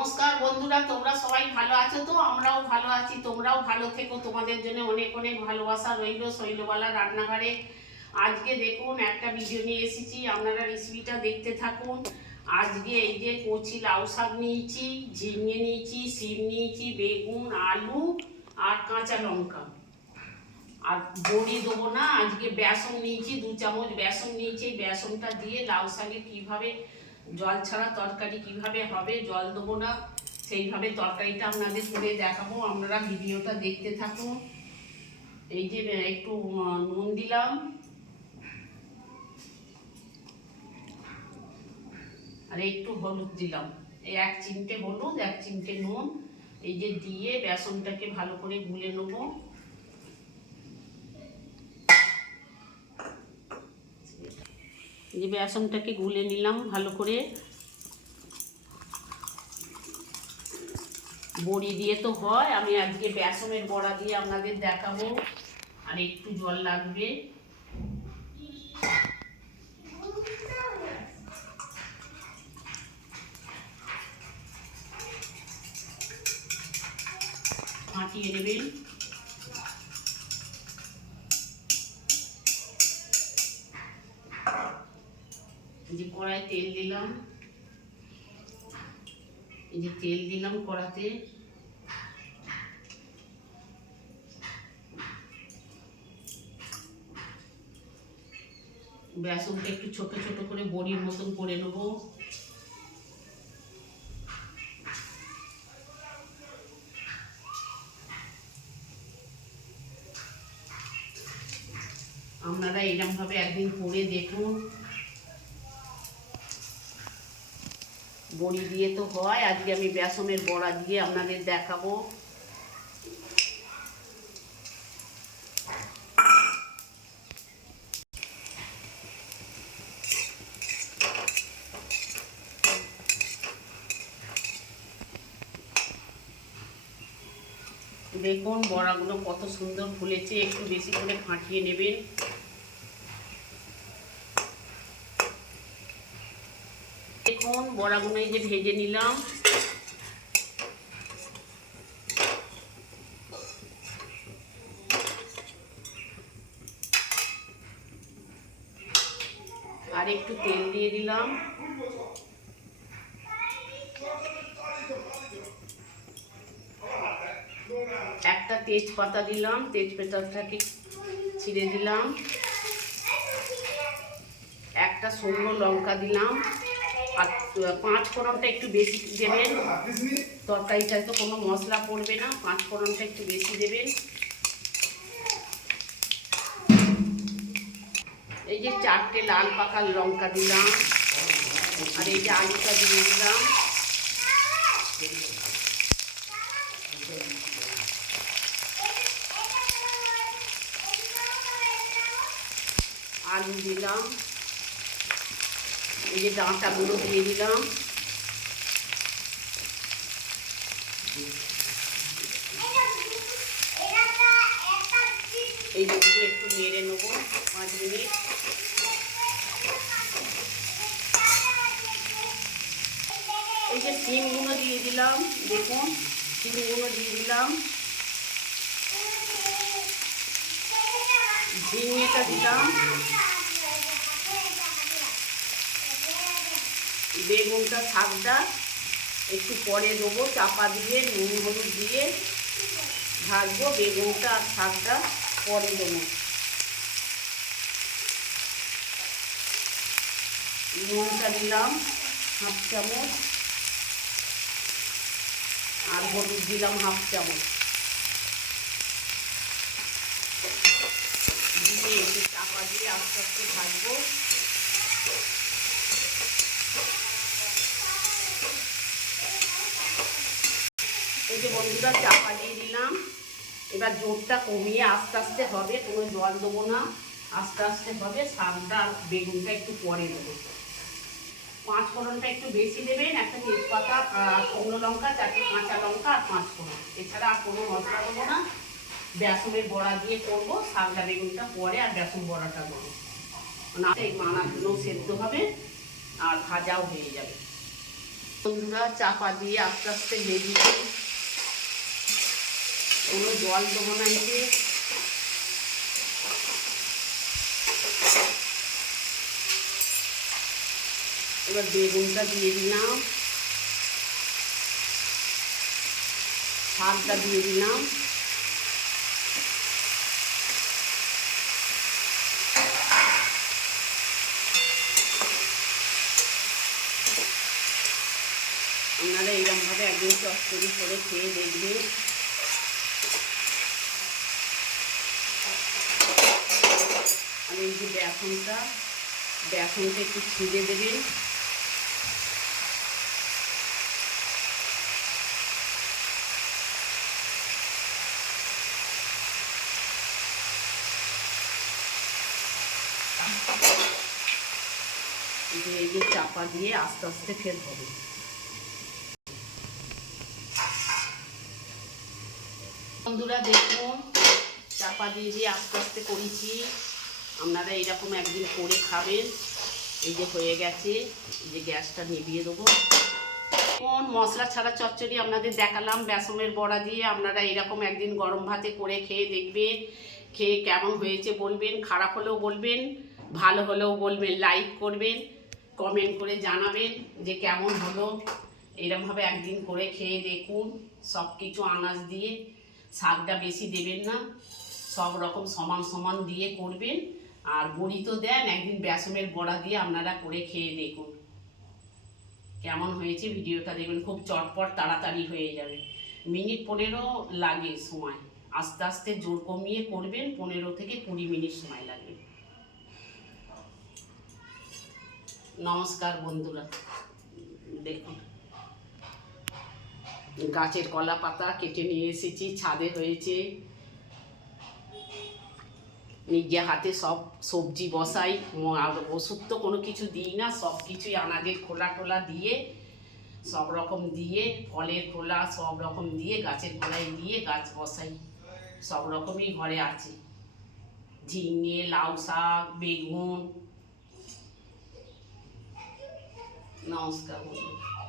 নমস্কার বন্ধুরা, তোমরা সবাই ভালো আছো তো? আমরাও ভালো আছি, তোমরাও ভালো থেকো। তোমাদের জন্য অনেক অনেক ভালোবাসা রইল শৈলবালা রান্নাঘরে। আজকে দেখুন একটা ভিডিও নিয়ে এসেছি, আপনারা রেসিপিটা দেখতে থাকুন। আজকে এই যে কচি লাউ শাক নিয়েছি, ঝিঙে নিয়েছি, শিম নিয়েছি, বেগুন, আলু আর কাঁচা লঙ্কা। আর বড়ি দেবো না, আজকে বেসন নিয়েছি, 2 চামচ বেসন নিয়েছি। বেসনটা দিয়ে লাউ শাকে কীভাবে জল ছাড়া তরকারি কিভাবে হবে, জল দেবো না, সেইভাবে তরকারিটা আপনাদের করে দেখাবো। আপনারা ভিডিওটা দেখতে থাকুন। এই যে একটু নুন দিলাম, আর একটু হলুদ দিলাম, এই 1 চিমটে হলুদ, 1 চিমটে নুন, এই যে দিয়ে বেসনটাকে ভালো করে গুলে নেবো। এই যে বেসনটাকে গুলে নিলাম ভালো করে। বড়ি দিয়ে তো হয়, আমি আজকে বেসনের বড়া দিয়ে আপনাদের দেখাবো। আর একটু জল লাগবে। ফাটিয়ে নেবেন। এই যে কড়াই তেল দিলাম, এই যে তেল দিলাম কড়াতে। বেসনটা একটু ছোট ছোট করে বড়ির মতন করে নেব। আপনারা এরকম ভাবে একদিন করে দেখুন। বড়ি দিয়ে তো হয়, আজকে আমি বেসনের বড়া দিয়ে আপনাদের দেখাবো। দেখুন বড়াগুলো কত সুন্দর ফুলেছে, একটু বেশি করে ফাটিয়ে নেবেন। দেখুন বড়াগুলো এই যে ভেজে নিলাম। আর একটু তেল দিয়ে দিলাম। একটা তেজপাতা দিলাম, তেজপাতাটাকে ছিঁড়ে দিলাম। একটা শুকনো লঙ্কা দিলাম। আর 5 ফোড়নটা একটু বেশি দেবেন, তরকারিটায় তো কোনো মশলা পড়বে না, 5 ফোড়নটা একটু বেশি দেবেন। এই যে 4টে লাল পাকা লঙ্কা দিলাম, আর এই যে আলুটা দিয়ে দিলাম। আলু দিলাম, এই যে ডাঁটাগুলো দিয়ে দিলাম। এই দুটো একটু নেড়ে নেবো 5 মিনিট। এই যে শিমগুলো দিয়ে দিলাম, দেখুন শিমগুলো দিয়ে দিলাম। ঝিঙেটা দিলাম, বেগুনটা শাকটা একটু পরে দেবো, চাপা দিয়ে নুন হলুদ দিয়ে ভাজবো। বেগুনটা আর শাকটা পরে দেবো। নুনটা দিলাম 1/2 চামচ, আর হলুদ দিলাম 1/2 চামচ দিয়ে একটু চাপা দিয়ে আস্তে আস্তে ভাজবো। এই যে বন্ধুরা চাপা দিয়ে দিলাম। এবার জোরটা কমিয়ে আস্তে আস্তে হবে, কোনো জল দেবো না, আস্তে আস্তে হবে। শাকটা আর বেগুনটা একটু পরে দেবো। 5 ফোড়নটা একটু বেশি দেবেন, একটা তেজপাতা, শুকনো লঙ্কা, 4টে কাঁচা লঙ্কা আর 5 ফোড়ন। এছাড়া আর কোনো মশলা দেবো না। বেসনের বড়া দিয়ে করবো, শাকটা বেগুনটা পরে আর বেসন বড়াটা দেবো। মানে এই মানাগুলো সেদ্ধ হবে আর ভাজাও হয়ে যাবে। 5 ফোড়নটা একটু বেশি দেবেন, একটা তেজপাতা, শুকনো লঙ্কা, 4টে কাঁচা লঙ্কা আর 5 ফোড়ন। এছাড়া আর কোনো মশলা দেবো না। বেসনের বড়া দিয়ে করবো, শাকটা বেগুনটা পরে আর বেসন বড়াটা দেবো। বন্ধুরা চাপা দিয়ে আস্তে আস্তে ভেজেছি, কোনো জল দেবো না। এবার বেগুনটা দিয়ে দিলাম, শাকটা দিয়ে দিলাম, আপনারা এইরকমভাবে একদিন চচ্চড়ি করে খেয়ে দেখবেন। আর এই যে বেসনটা একটু ছিঁড়ে দেবেন। এই যে চাপা দিয়ে আস্তে আস্তে ফের হবে। বন্ধুরা দেখুন, চাপা দিয়ে আস্তে আস্তে করেছি। আপনারা এরকম একদিন করে খাবেন। এই যে হয়ে গেছে, এই যে গ্যাসটা নিভিয়ে দেবো। কোন মশলা ছাড়া চচ্চড়ি আপনাদের দেখালাম বেসনের বড়া দিয়ে। আপনারা এরকম একদিন গরম ভাতে করে খেয়ে দেখবেন, খেয়ে কেমন হয়েছে বলবেন। খারাপ হলেও বলবেন, ভালো হলেও বলবেন। লাইক করবেন, কমেন্ট করে জানাবেন যে কেমন হলো। এরকমভাবে একদিন করে খেয়ে দেখুন। সব কিছু আনাজ দিয়ে, শাকটা বেশি দেবেন না, সব রকম সমান সমান দিয়ে করবেন। আর বড়ি তো দেন, একদিন বেসনের বড়া দিয়ে আপনারা করে খেয়ে দেখুন কেমন হয়েছে। ভিডিওটা দেখবেন, খুব চটপট তাড়াতাড়ি হয়ে যাবে। মিনিট 15 লাগে সময়। আস্তে আস্তে জোর কমিয়ে করবেন, 15 থেকে 20 মিনিট সময় লাগবে। নমস্কার বন্ধুরা, দেখুন গাছের কলা পাতা কেটে নিয়ে এসেছি, ছাদে হয়েছে। নিজে হাতে সব সবজি বসাই, আর ওষুধ তো কোনো কিছু দিই না। সব কিছুই আনাজের খোলা টোলা দিয়ে, সব রকম দিয়ে, ফলের খোলা সব রকম দিয়ে, গাছের গোড়ায় দিয়ে গাছ বসাই। সব রকমই ঘরে আছে, ঝিঙে, লাউ শাক, বেগুন। নমস্কার বন্ধুরা।